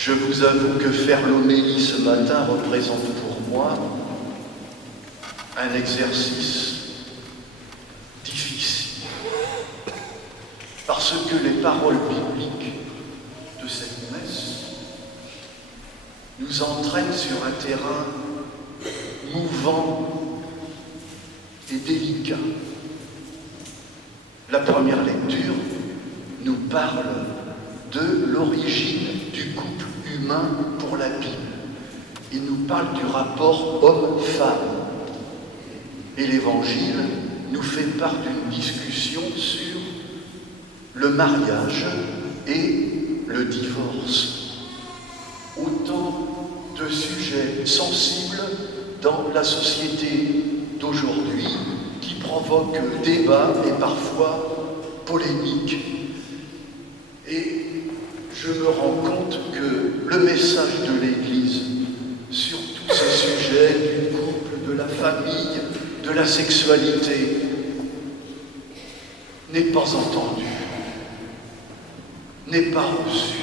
Je vous avoue que faire l'homélie ce matin représente pour moi un exercice difficile. Parce que les paroles bibliques de cette messe nous entraînent sur un terrain mouvant et délicat. La première lecture nous parle de l'origine du couple humain pour la Bible. Il nous parle du rapport homme-femme. Et l'Évangile nous fait part d'une discussion sur le mariage et le divorce. Autant de sujets sensibles dans la société d'aujourd'hui qui provoquent débat et parfois polémique. Et je me rends compte que le message de l'Église sur tous ces sujets du couple, de la famille, de la sexualité n'est pas entendu, n'est pas reçu.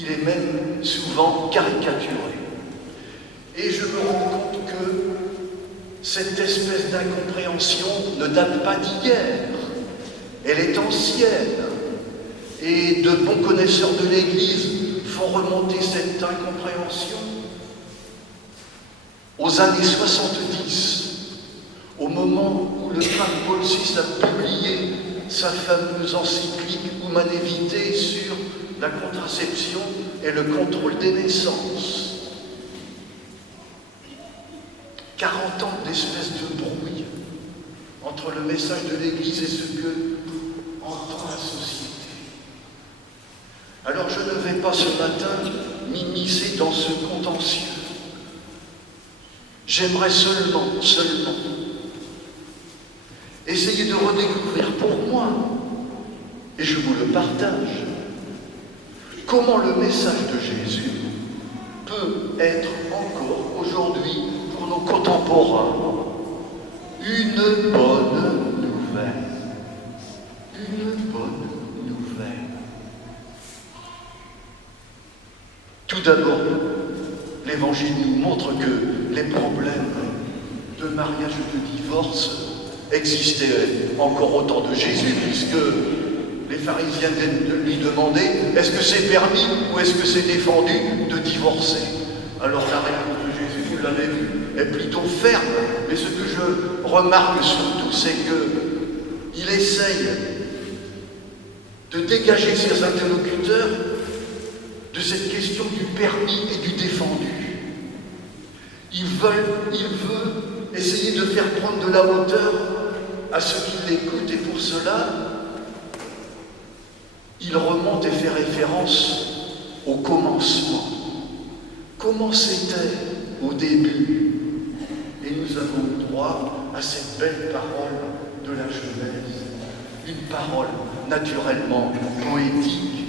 Il est même souvent caricaturé. Et je me rends compte que cette espèce d'incompréhension ne date pas d'hier. Elle est ancienne. Et de bons connaisseurs de l'Église font remonter cette incompréhension aux années 70, au moment où le pape Paul VI a publié sa fameuse encyclique Humanae Vitae sur la contraception et le contrôle des naissances. 40 ans d'espèce de brouille entre le message de l'Église et ce que entend la société. Alors je ne vais pas ce matin m'immiscer dans ce contentieux. J'aimerais seulement essayer de redécouvrir pour moi, et je vous le partage, comment le message de Jésus peut être encore aujourd'hui pour nos contemporains une bonne nouvelle. Une bonne nouvelle. Tout d'abord, l'Évangile nous montre que les problèmes de mariage et de divorce existaient encore au temps de Jésus, puisque les pharisiens viennent de lui demander « Est-ce que c'est permis ou est-ce que c'est défendu de divorcer ?» Alors la réponse de Jésus, vous l'avez vu, est plutôt ferme. Mais ce que je remarque surtout, c'est qu'il essaye de dégager ses interlocuteurs de cette question du permis et du défendu. Il veut essayer de faire prendre de la hauteur à ceux qui l'écoutent, et pour cela, il remonte et fait référence au commencement. Comment c'était au début? Et nous avons droit à cette belle parole de la Genèse, une parole naturellement poétique,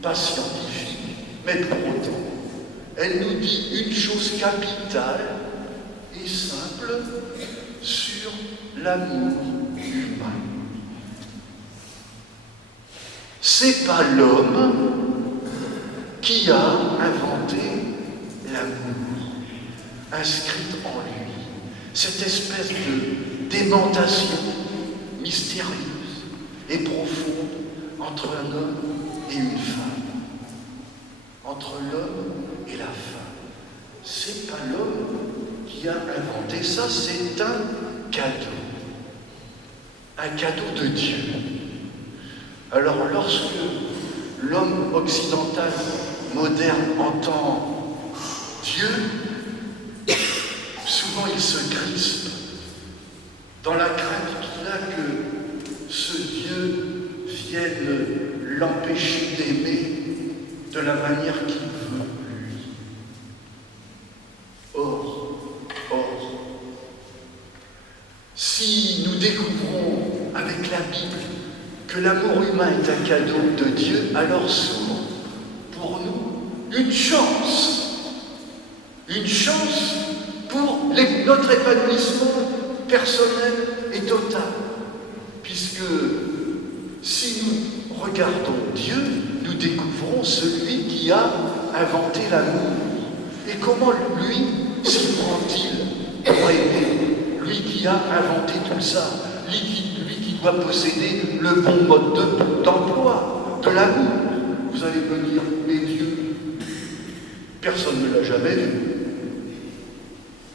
pas scientifique, mais pour autant, elle nous dit une chose capitale et simple sur l'amour humain. C'est pas l'homme qui a inventé l'amour, inscrite en lui, cette espèce d'aimantation mystérieuse et profonde entre un homme et une femme, entre l'homme et la femme. C'est pas l'homme qui a inventé ça, c'est un cadeau de Dieu. Alors lorsque l'homme occidental moderne entend Dieu, souvent il se crispe dans la crainte qu'il a que ce Dieu vienne l'empêcher d'aimer de la manière qu'il veut lui. Or, si nous découvrons avec la Bible que l'amour humain est un cadeau de Dieu, alors s'ouvre pour nous une chance pour notre épanouissement personnel et total. Puisque si nous regardons Dieu, nous découvrons celui qui a inventé l'amour. Et comment lui s'y prend-il pour aimer? Lui qui a inventé tout ça, lui qui doit posséder le bon mode d'emploi, de l'amour. Vous allez me dire, mais Dieu, personne ne l'a jamais vu.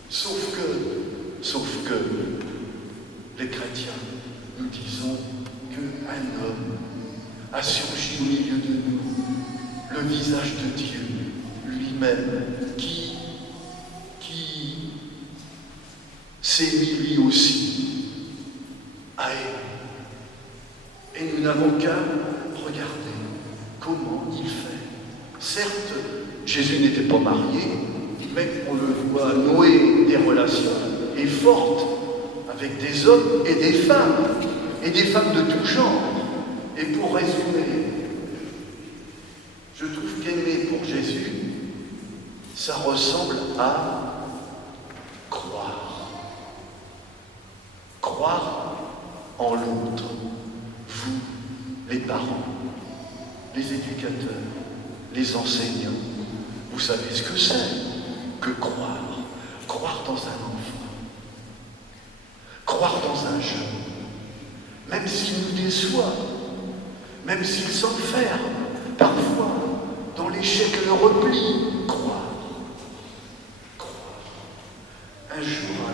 Sauf que les chrétiens, nous disons qu'un homme a surgi au milieu de nous, le visage de Dieu lui-même, qui s'est mis lui aussi à aimer. Et nous n'avons qu'à regarder comment il fait. Certes, Jésus n'était pas marié, mais on le voit nouer des relations et fortes avec des hommes et des femmes de tout genre. Et pour résumer, je trouve qu'aimer pour Jésus, ça ressemble à croire. Croire en l'autre. Vous, les parents, les éducateurs, les enseignants, vous savez ce que c'est que croire. Croire dans un enfant. Croire dans un jeune. Même s'il nous déçoit, même s'il s'enferme, parfois, dans l'échec et le repli, croire. Un jour,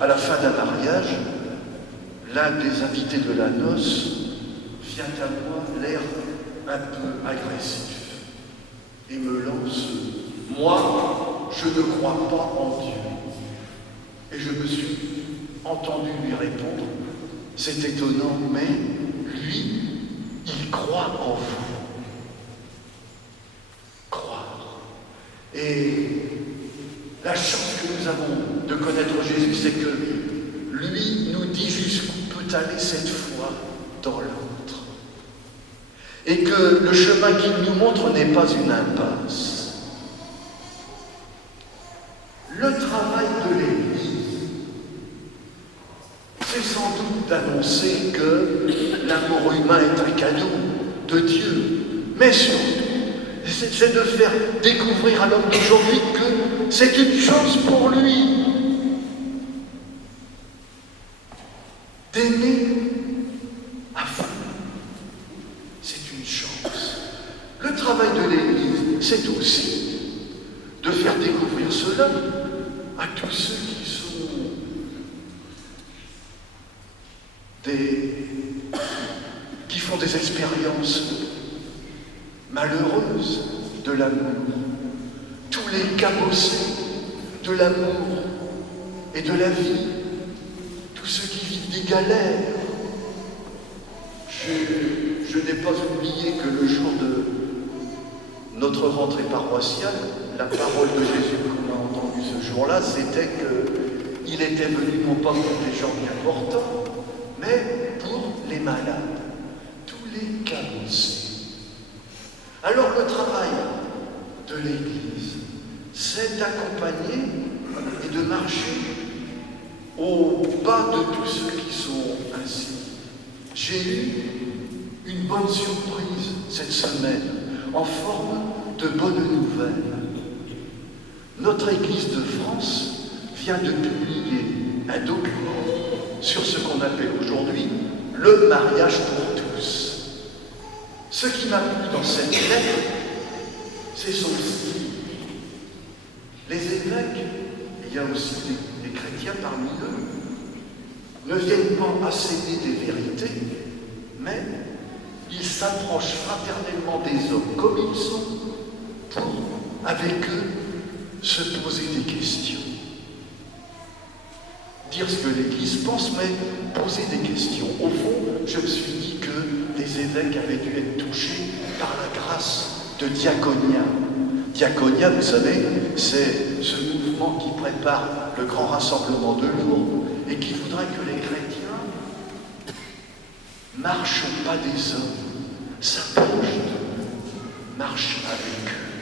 à la fin d'un mariage, l'un des invités de la noce vient à moi, l'air un peu agressif, et me lance « Moi, je ne crois pas en Dieu ». Et je me suis entendu lui répondre « C'est étonnant, mais lui, il croit en vous. » Croire. Et la chance que nous avons de connaître Jésus, c'est que lui nous dit jusqu'où peut aller cette foi dans l'autre. Et que le chemin qu'il nous montre n'est pas une impasse. Le travail de l'Église, c'est sans doute d'annoncer que l'amour humain est un cadeau de Dieu, mais surtout, c'est de faire découvrir à l'homme d'aujourd'hui que c'est une chance pour lui d'aimer à fond. C'est une chance. Le travail de l'Église, c'est aussi de faire découvrir cela à tous ceux qui font des expériences malheureuses de l'amour, tous les cabossés de l'amour et de la vie, tous ceux qui vivent des galères. Je n'ai pas oublié que le jour de notre rentrée paroissiale, la parole de Jésus qu'on a entendue ce jour-là, c'était qu'il était venu non pas pour des gens bien portants, mais pour les malades, tous les cabossés. Alors le travail de l'Église, c'est d'accompagner et de marcher au pas de tous ceux qui sont ainsi. J'ai eu une bonne surprise cette semaine, en forme de bonnes nouvelles. Notre Église de France vient de publier un document sur ce qu'on appelle aujourd'hui le mariage pour tous. Ce qui m'a plu dans cette lettre, c'est son style. Les évêques, et il y a aussi des chrétiens parmi eux, ne viennent pas asséner des vérités, mais ils s'approchent fraternellement des hommes comme ils sont pour, avec eux, se poser des questions. Dire ce que l'Église pense, mais poser des questions. Au fond, je me suis dit que les évêques avaient dû être touchés par la grâce de Diaconia. Diaconia, vous savez, c'est ce mouvement qui prépare le grand rassemblement de Lourdes et qui voudrait que les chrétiens marchent pas des hommes, s'approchent d'eux, marchent avec eux.